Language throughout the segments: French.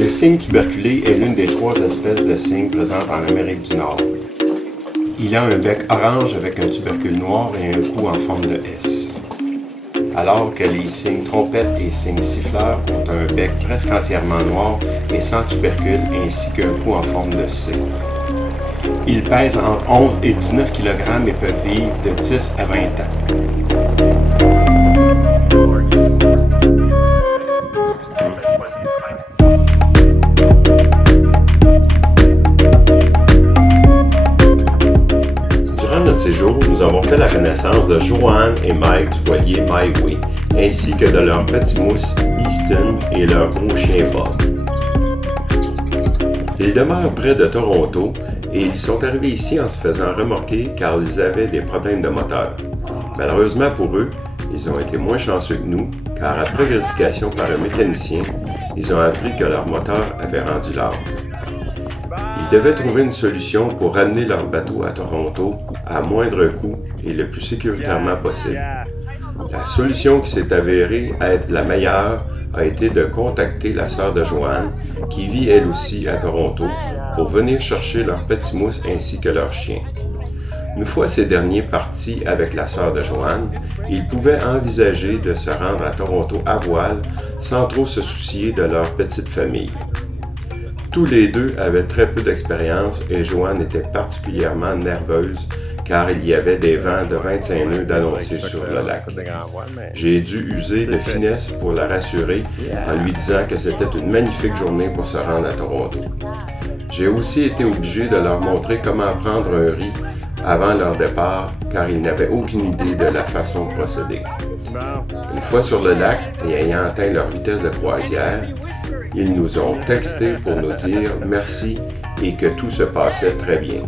Le cygne tuberculé est l'une des 3 espèces de cygnes présentes en Amérique du Nord. Il a un bec orange avec un tubercule noir et un cou en forme de S. Alors que les cygnes trompettes et cygnes siffleurs ont un bec presque entièrement noir et sans tubercule ainsi qu'un cou en forme de C. Ils pèsent entre 11 et 19 kg et peuvent vivre de 10 à 20 ans. Durant notre séjour, nous avons fait la connaissance de Joanne et Mike du voilier My Way, ainsi que de leur petit mousse Easton et leur gros chien Bob. Ils demeurent près de Toronto et ils sont arrivés ici en se faisant remorquer car ils avaient des problèmes de moteur. Malheureusement pour eux, ils ont été moins chanceux que nous car après vérification par un mécanicien, ils ont appris que leur moteur avait rendu l'âme. Ils devaient trouver une solution pour ramener leur bateau à Toronto à moindre coût et le plus sécuritairement possible. La solution qui s'est avérée être la meilleure a été de contacter la sœur de Joanne, qui vit elle aussi à Toronto, pour venir chercher leur petit mousse ainsi que leur chien. Une fois ces derniers partis avec la sœur de Joanne, ils pouvaient envisager de se rendre à Toronto à voile sans trop se soucier de leur petite famille. Tous les deux avaient très peu d'expérience et Joanne était particulièrement nerveuse car il y avait des vents de 25 nœuds d'annoncés sur le lac. J'ai dû user de finesse pour la rassurer en lui disant que c'était une magnifique journée pour se rendre à Toronto. J'ai aussi été obligé de leur montrer comment prendre un riz avant leur départ car ils n'avaient aucune idée de la façon de procéder. Une fois sur le lac et ayant atteint leur vitesse de croisière, ils nous ont texté pour nous dire merci et que tout se passait très bien.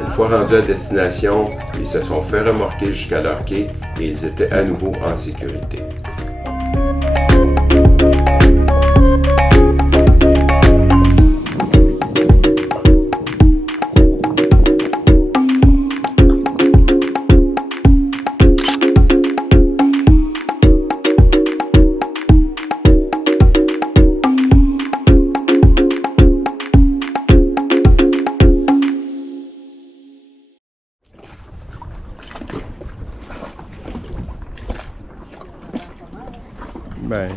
Une fois rendus à destination, ils se sont fait remorquer jusqu'à leur quai et ils étaient à nouveau en sécurité. Ben,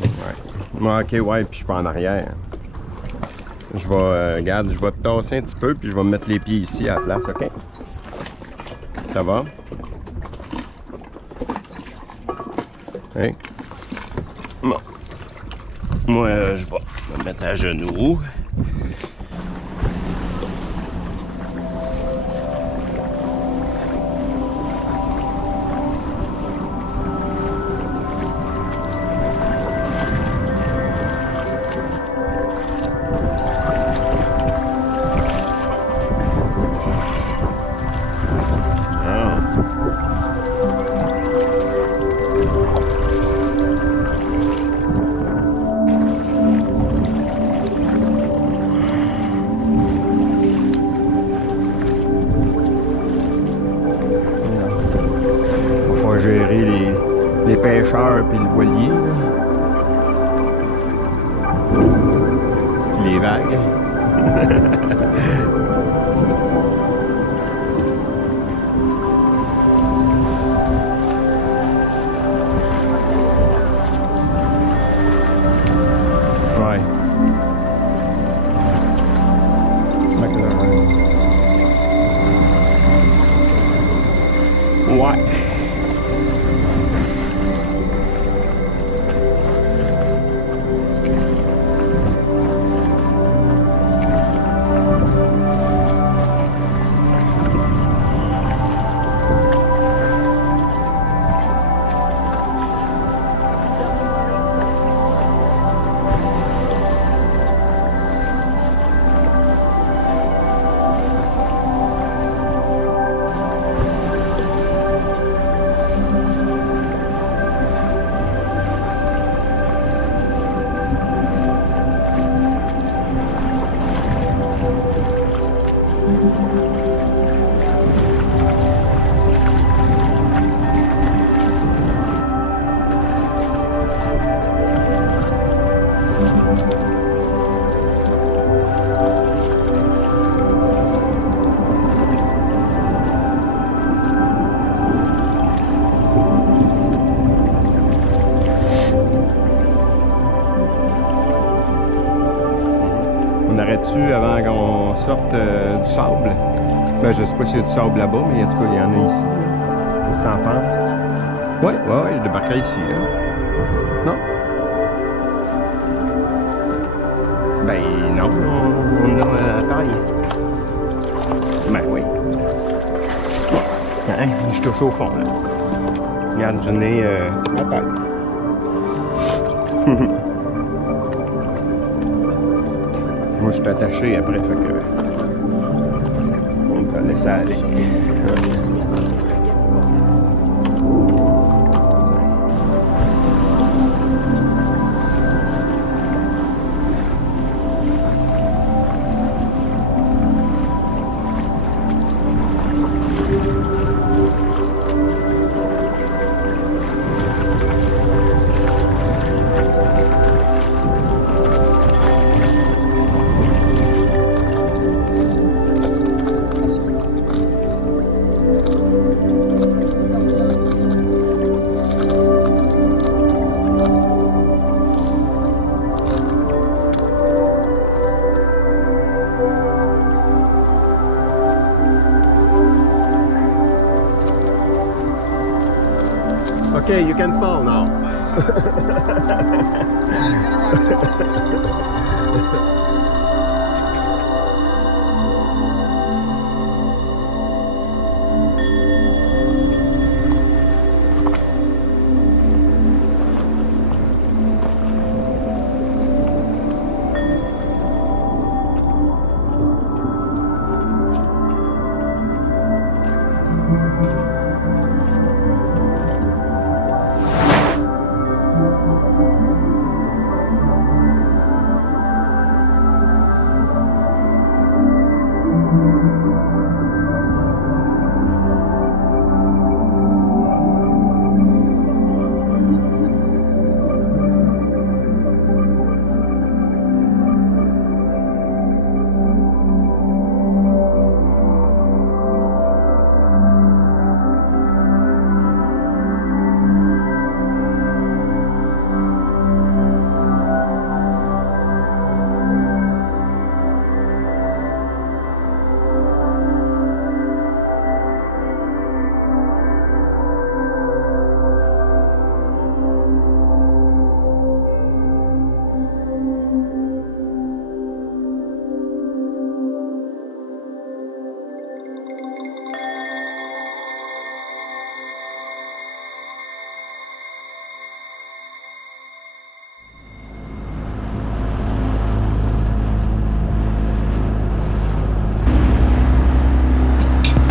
ouais. Ok, ouais, puis je suis pas en arrière. Je vais, regarde, je vais te tasser un petit peu, puis je vais me mettre les pieds ici à la place, ok? Ça va? Hein? Bon. Moi, je vais me mettre à genoux. Gérer les pêcheurs puis le voilier, là. Puis les vagues. Ouais. Ouais. dessus avant qu'on sorte du sable. Ben, je sais pas s'il y a du sable là-bas, mais en tout cas, il y en a ici. Là. Qu'est-ce que t'en penses? Ouais, il débarquerait ici, là. Non? Ben, non, on a la taille. Ben, oui. Hein, je touche au fond, là. Regarde, j'en ai la taille. Moi, je suis attaché après, fait que on peut laisser aller. Okay, you can fall now.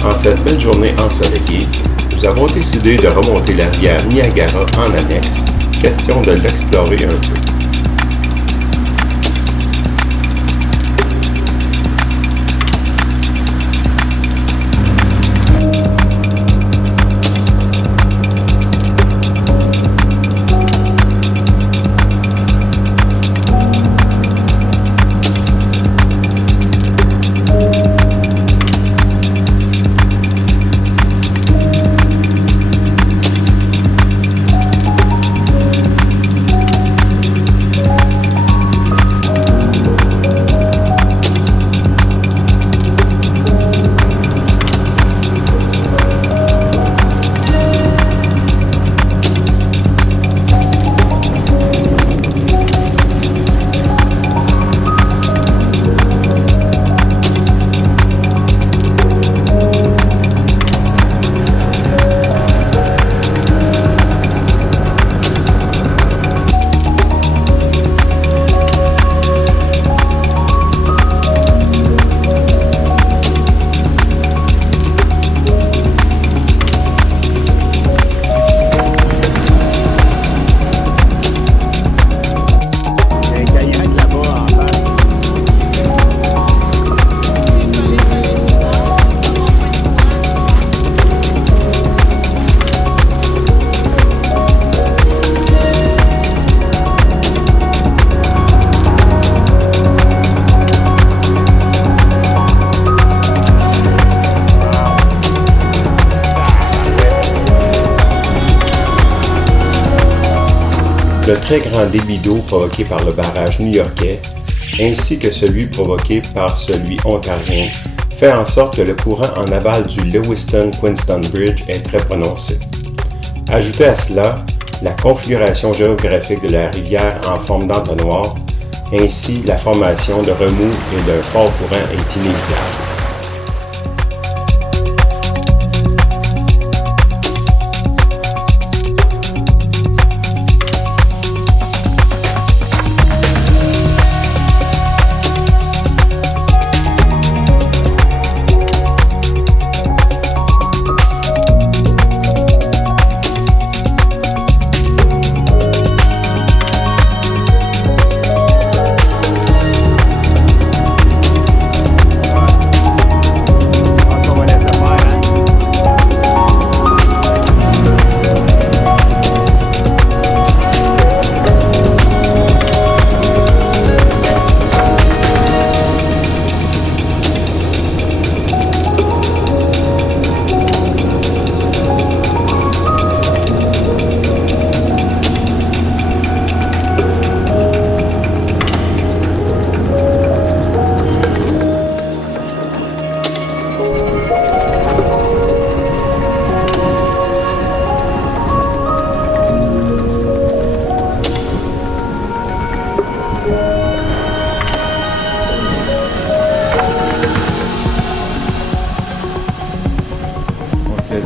En cette belle journée ensoleillée, nous avons décidé de remonter la rivière Niagara en annexe, question de l'explorer un peu. Le très grand débit d'eau provoqué par le barrage new-yorkais ainsi que celui provoqué par celui ontarien, fait en sorte que le courant en aval du Lewiston-Queenston Bridge est très prononcé. Ajoutez à cela la configuration géographique de la rivière en forme d'entonnoir, ainsi la formation de remous et d'un fort courant est inévitable.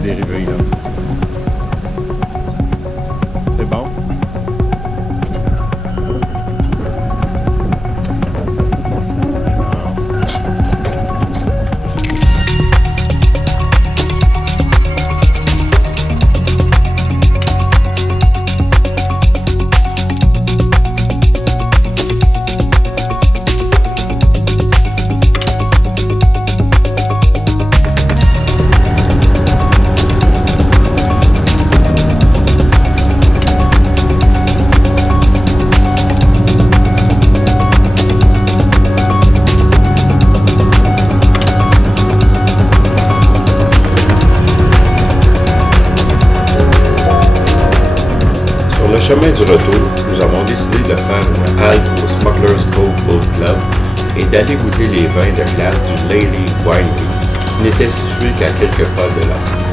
Dérivé là. C'est bon? Sur le chemin du retour, nous avons décidé de faire une halte au Smuggler's Cove Boat Club et d'aller goûter les vins de glace du Lady Winery, qui n'était situé qu'à quelques pas de là.